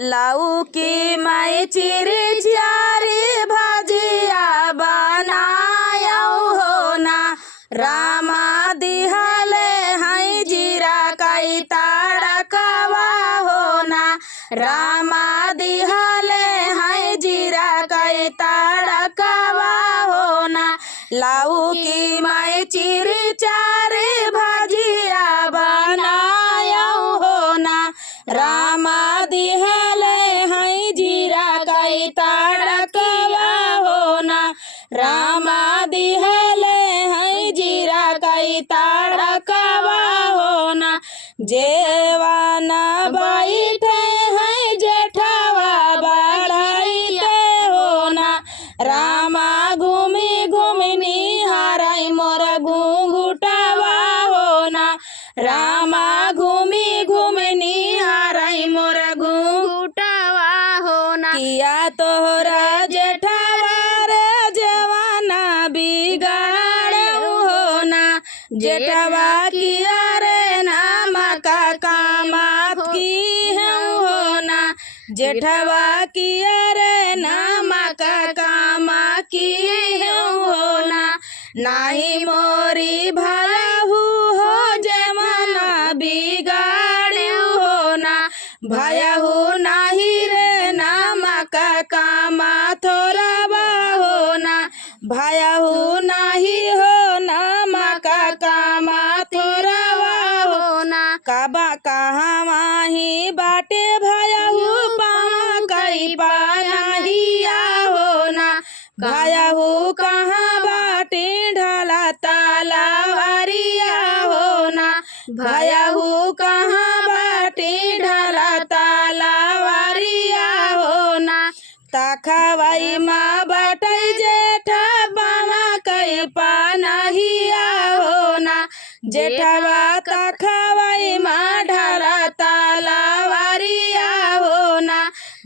लाऊ की मैं चिरी चारी भाजिया बनायऊ हो ना। रामा दिहले हैं जीरा कई तड़कवा हो ना। रामा दिहले हैं जीरा कई तड़कवा हो ना। लाऊ की मैं चिरी चारी भाजिया बनायऊ हो ना। रामा दिहले हैं जीरा कई तड़कवा हो ना। रामा दिहले हैं जीरा कई तड़कवा हो ना। जेवाना बैठे हैं जेठवा बढ़ाइते हो ना। रामा घूमी घूमी निहाराई मोर घूंघुटवा हो ना। रामा घूमी घूमी निहाराई मोर घूंघुटवा हो ना। किया तोहरा जेठवा रे जवाना बिगाड़ऊ हो ना। जेठवा किया रे नाम का कामात की हो ना। जेठवा किया रे नाम का कामा की हो ना। नाही मोरी भयहू हो जमाना बिगाड़ू हो ना। भयहू नाही रे नाम का कामा थोड़ा हो ना। भयहू नाही हो नाम का कामा थोड़ा हो ना। काबा कहाँ माही बाटे भयहू पामा कई पाहिया हो ना। भयहू कहाँ बाटे ढाला तालावारिया हो ना। भयहू कहाँ बाटे ढाला तालावारिया हो ना। तखवाई माँ बाटे जेठा बाना कई पानहिया हो ना। जेठवा तखवाई माँ ढाला तालावारिया हो ना।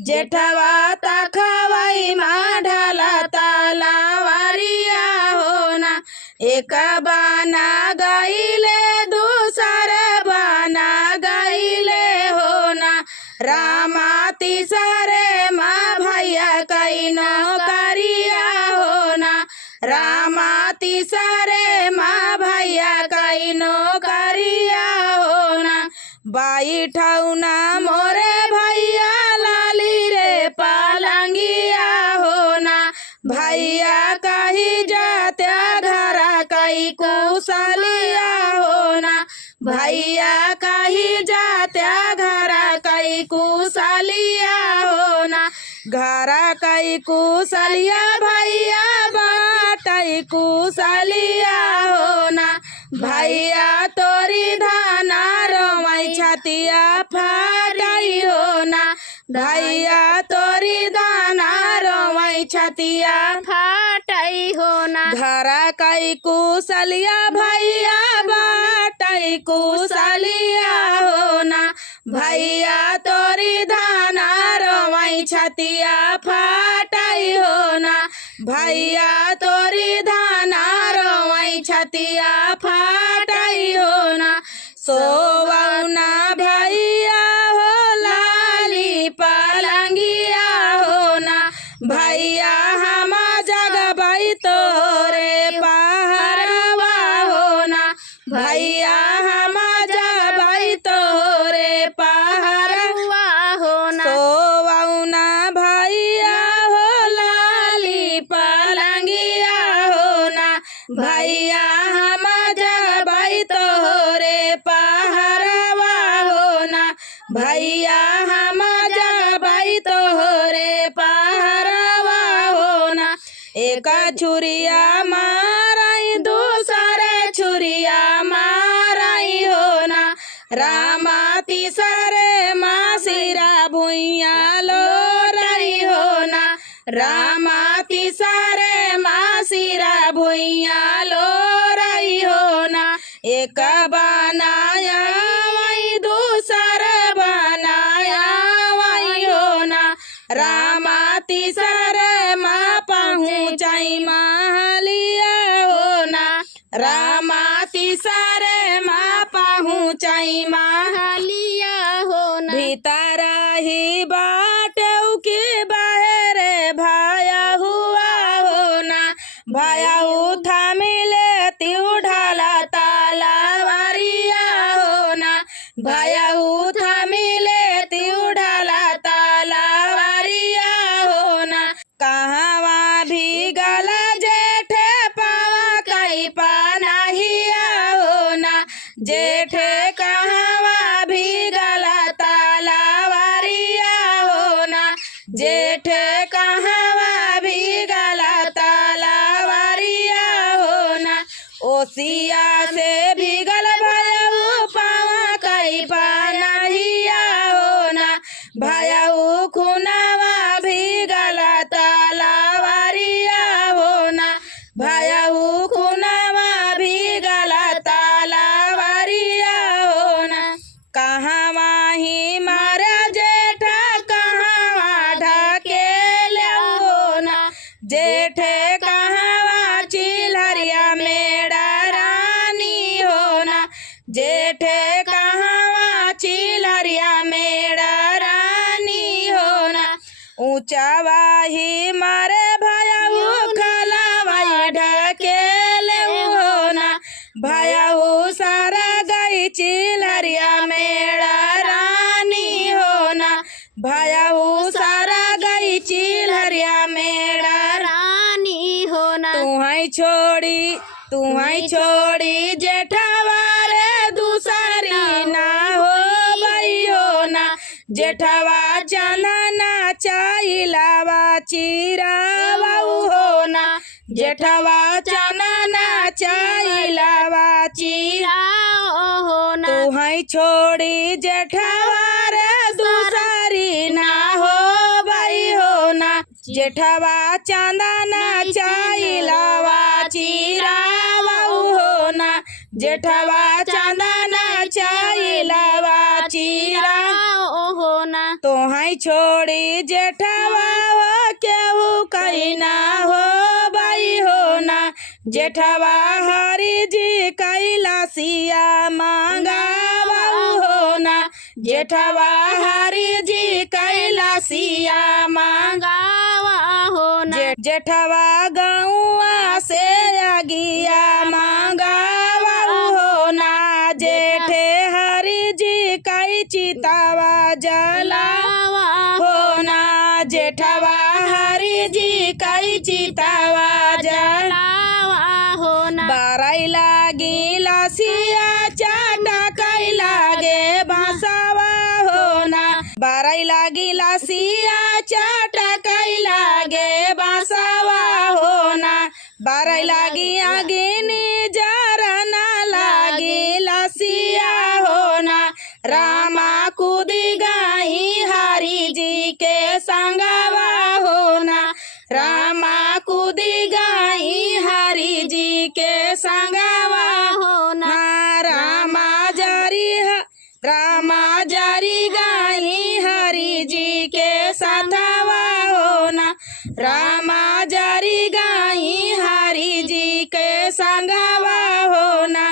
जेठवा तखवाई माँ ढाला तालावारिया हो ना। एक बाना गईले दूसरे बाना गईले हो ना। रामा तीसरे माँ भैया कई नौकरिया हो ना। रामा तीसरे माँ भैया कई नौकरिया हो ना। बैठौना मोरे भैया लाली रे पलंगिया हो ना। भैया कही जाते घरा कई कुशलिया हो ना। भैया कही जाते घरा कई कुशलिया हो ना। घरा कई कुशलिया भैया बाटई कुशलिया हो ना। भैया तोरी धाना रोमई छतिया फाटई हो ना। भैया तोरी दाना रोमई छतिया फाटई हो ना। घरा कई कुशलिया भैया बाटई कुशलिया हो ना। भैया तोरी धाना रोमई छतिया फाटई हो ना। भैया तोरी धाना रोमई छतिया फाटई हो ना। सोवौना भैया हो लाली पलंगिया हो ना। भैया हम जगबई तोरे पहरवा हो ना। भैया हम जगबई तोरे पहरवा हो ना। सोवौना भैया हो लाली पलंगिया हो ना। भैया हम जगबई तोरे पहरवा हो ना। भैया हम जगबई तोरे पहरवा हो ना। एक छुरिया मारई दूसरे छुरिया मारई हो ना। रामा तीसरे माँ सिरा भुइया लो रही हो ना। रामा तीसरे माँ सिरा भुइया लो रही हो ना। एक बनाया वही दूसरे बनाया वही हो ना। रामा तीसरे माँ पहुँचाई महलिया हो ना। रामा तीसरे माँ पहुँचाई महलिया हो ना। भीतर ही बा जेठ कहवा भीगल तलवारिया हो ना ओसिया से भीगल भयऊ पावा कई पनहिया हो ना भयऊ खुनवा भीगल तलवारिया हो ना भयऊ खुनवा भीगल तलवारिया हो ना कहवा ही मारा जेठा कहवा ढकेल हो ना जेठ कहवा चिल्हरिया मेरा रानी हो ना जेठ कहवा चिल्हरिया मेरा रानी हो ना ऊंचावा ही मारे भयऊ खलावाई ढकेल हो ना भयऊ सारा गई चिल्हरिया मेरा रानी हो ना भयऊ सारा गई चिल्हरिया मेरा रानी हो ना तुम्हें छोड़ी जेठवा रे दूसरी ना हो भई हो ना जेठवा चंदना चाइलावा चिरावा हो ना जेठवा चंदना चाइलावा चिरा हो ना तुम्हें छोड़ी जेठवा रे दूसरी ना हो भई हो ना जेठवा चंदना चाइलावा चिरावा हो ना जेठवा चंदना चाइलावा चिरा हो ना तोहई छोड़ी जेठवा हो केहू कहीं ना हो भाई हो ना जेठवा हरि जी कैलासिया मांगावा हो ना जेठवा हरि जी कैलासिया गावा हो ना जेठवा गौआ से अगिया मांगावा हो ना जेठे हरि जी कई चितावा जला हो ना जेठवा हरि जी कई चितावा जला हो ना बाराई लागी लासिया चाटा कई लागे बांसावा हो ना बाराई लागी लासिया चाटा कई लागे बांसावा हो ना बाराई लागी आगिनी जरा ना लागी लासिया हो ना रामा कूदी गाई हरि जी के संगवा हो ना रामा कूदी गाई हरि जी के संगवा हो ना रामा जारी गाई हरि जी के साथवा हो ना रामा जारी गाई हरि जी के संगवा हो ना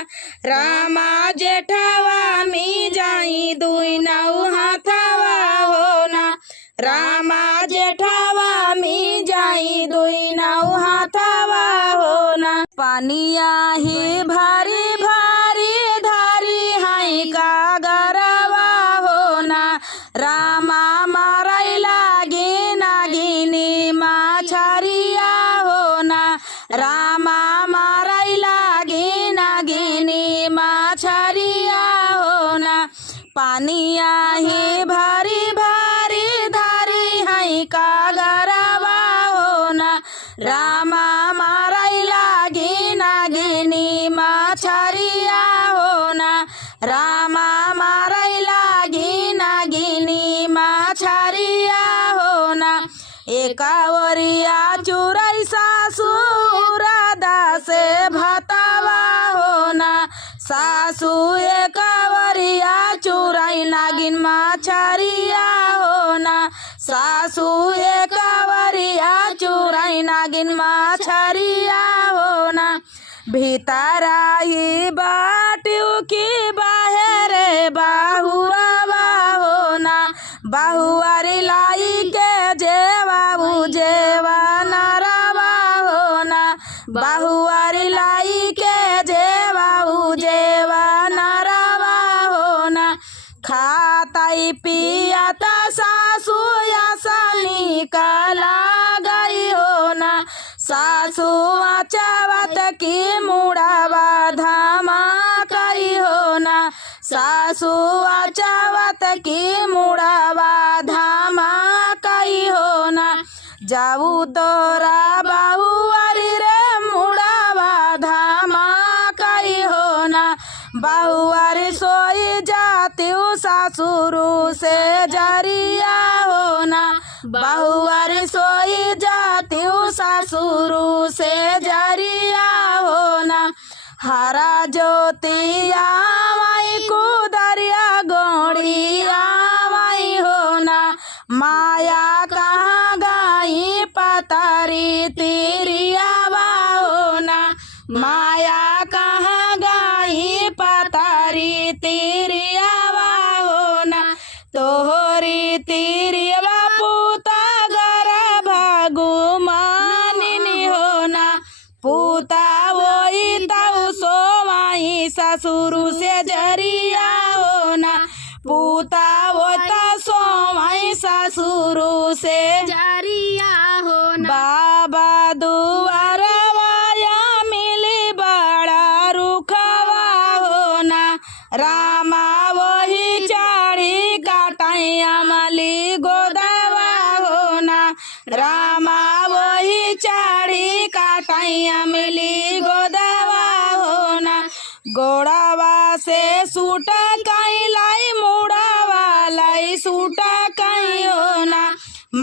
रामा जेठवा मी जाई दुई नौ हाथवा हो ना रामा जेठवा मी जाई दुई नौ हाथवा हो ना पानिया ही भारी भारी धारी हाई का गरवा हो ना रामा माराई लागी नागिनी माछारिया हो ना रामा माराई लागी नागिनी माछारिया हो ना पानिया ही भारी भारी धारी हाई का गरवा हो ना रामा माराई लागी नागिनी माछारिया हो ना रामा माराई लागी नागिनी माछारिया हो ना एकावरिया चुराई सासुरादा से भतावा हो ना सासू एकावरिया चुराई नागिन माछारिया हो ना सासू एकावरिया चुराई नागिन माछारिया हो ना भीतराई बाटियों की बाहर बाहुआ हो ना बाहुआरी लाई के जेवाबू जेवा नारावा हो ना बाहुआरी लाई के जेवाबू जेवा नारावा हो ना खाताई पियाता सासू या सानी काला गई हो ना सासू आचावत की मुड़ावा धामा जाऊ तोरा बाहुआरी रे मुड़ावा धामा कई हो ना बाहुआरी सोई जाती सासुरु से जरिया हो ना बाहुआरी सोई जाती सासुरु से जरिया हो ना हरा ज्योतिया माई कुदरिया गोड़िया माई हो ना माया कहाँ गाई पतारी तिरिया हो ना माया कहाँ गाई पतारी तिरिया हो ना तोहरी तिरिया पूता गर भगुमानिनी हो ना पूता वही ताऊ सोमाई ससुरु से जरिया हो ना पूता वोता सोमाई ससुरु से जरिया हो ना बाबा दुआर वाया मिली बड़ा रुखवा हो ना रामा वही चाड़ी काटाइया मली गोदवा हो ना रामा वही चाड़ी काटाइया मिली गोदवा हो ना गोड़ावा से सूट कहीं लाई मुड़ावा लाई सूट कहीं हो ना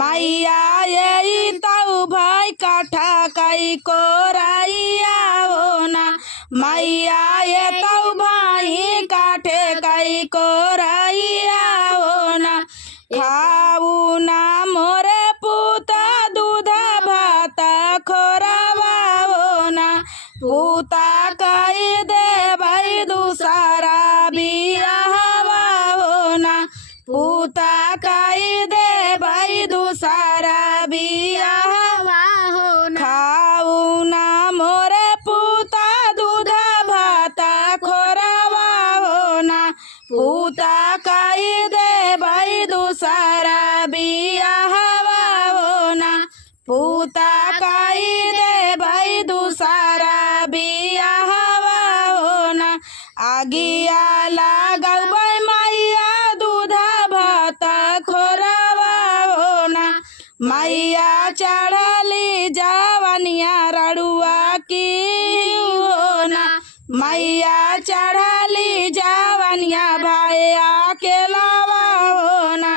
मैया यही ताऊ भाई काठा कई कोराइया हो ना मैया ये ताऊ भाई काठे कई कोराइया हो ना खाऊ ना मोरे पूता दूध भात खोरावा हो ना पूता कई दे भाई दूसरा बियाहवा हो ना पूता कई दे भाई दूसरा बियाहवा हो ना खाऊ ना मोरे पूता दूध भात खोरावा हो ना पूता कई दे भाई दूसरा बियाहवा हो ना पूता कई दे भाई दूसरा बियाहवा हो ना आगिया लागबै मैया दूध भात खोरावा हो ना मैया चढ़ली जवनिया रड़ुआ की हो ना मैया चढ़ली जवनिया भाया के लावा हो ना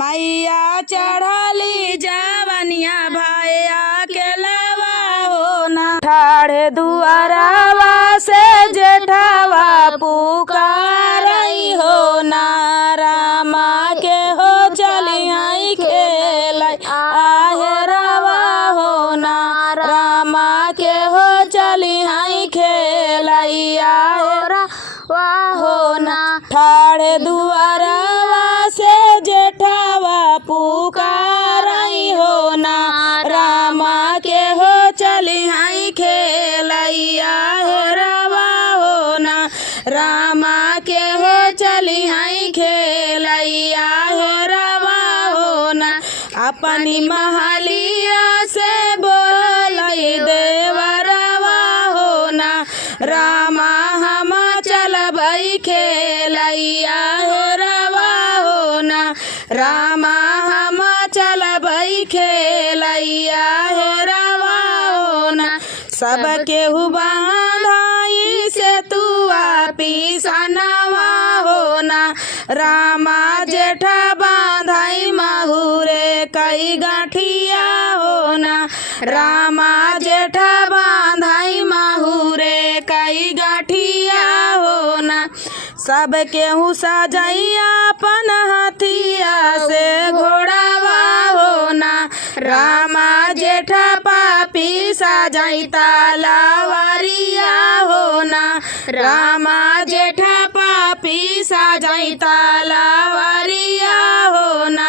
मैया चढ़ली जवनिया भाया के लावा हो ना ठाड़े दुआरावा से जेठावा पुकारई हो ना रामा के हो चली आई खेल आहरवा हो ना रामा के हो चली आई खेल आहरवा हो ना ठाड़े दुआरावा से जेठावा पुकारई हो ना रामा के हो चली आई खेलैया हेरवा हो ना रामा के हो चली आई खेलैया हेरवा हो ना अपनी महलिया से बोलई देवरवा हो ना रामा हम चलबई खेलैया हेरवा हो ना रामा हम चलबई खेलैया हेरवा हो ना सब केहू बांधाई से तू पिसनवा हो ना रामा जेठा बांधाई माहुरे कई गाठिया हो ना रामा जेठा बांधाई माहुरे कई गाठिया हो ना सब केहू सजैया अपन हथिया से घोड़ावा हो ना रामा जेठा पापी सजाई तालावारिया हो ना रामा जेठा पापी सजाई तालावारिया हो ना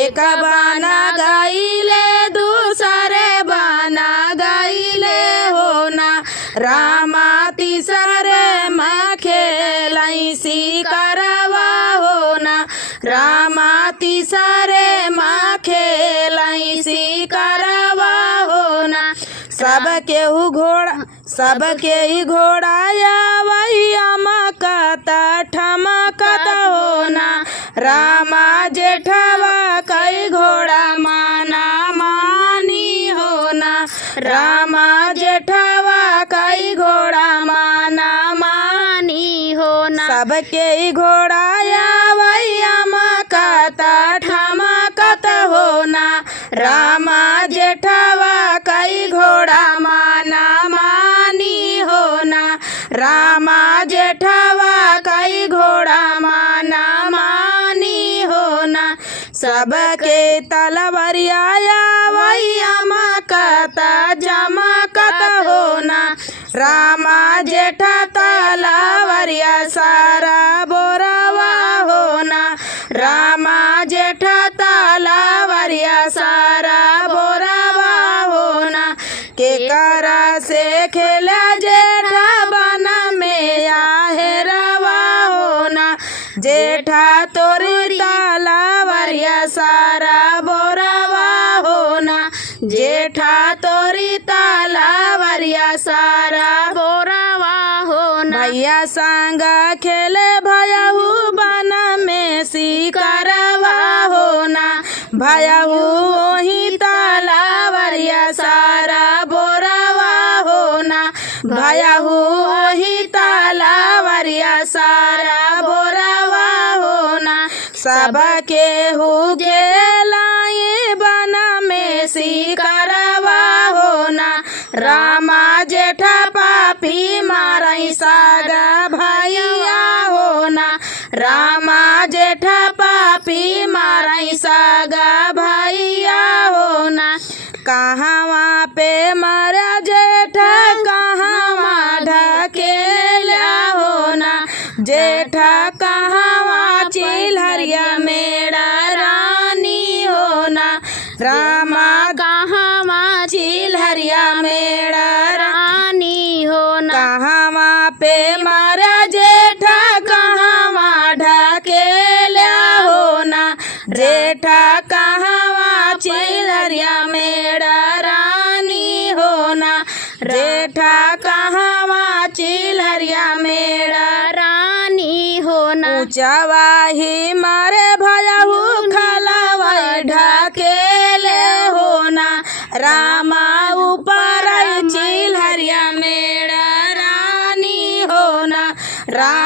एक बाना गाइले दूसरे बाना गाइले हो ना रामा तीसरे माँ खेलाई सी करवा हो ना रामा तीसरे माँ खेलाई सी करवा हो ना सब के ही घोड़ाया वही अमकत ठमकत हो ना रामा जेठवा कई घोड़ा माना मानी रामा जेठवा कई घोड़ा माना मानी हो ना सबके ही घोड़ा आवैया मकता ठमकत होना रामा जेठवा कई घोड़ा माना मानी होना रामा जेठवा कई घोड़ा माना मानी होना सबके तलवरिया आवैया मकता जमकत होना रामा जेठा तलवरिया सारा बोरवा होना रामा जेठा तलवरिया सारा बोरवा होना के करा से खेला जेठा बना में आहेरवा होना जेठा तोरी तलवरिया सारा बोरवा होना जेठा तोरी तलवरिया सारा बोरवा हो ना भैया संग खेले भयहू बन में शिकारवा होना भयहू वही तलवरिया सारा बोरवा होना भयहू वही तलवरिया सारा बोरवा होना सबके हु गेलाए बन में शिकारवा होना रामा जेठा पापी मारई सागा भैया होना रामा जेठा पापी मारई सागा भैया होना कहवा पे मरा जेठा कहवा ढकेला होना जेठा कहवा चिल्हरिया मेरा रानी होना रामा कहवा चिल्हरिया मेरा रानी हो ना कहवा पे मारा जेठा कहवा ढकेला होना जेठा कहवा चिल्हरिया मेरा रानी होना जेठा कहवा चिल्हरिया मेरा रानी हो ना ऊंचवा ही मारे भयहू खलवा ढकेले होना रामा ऊपर चिल्हरिया मेरा रानी होना राम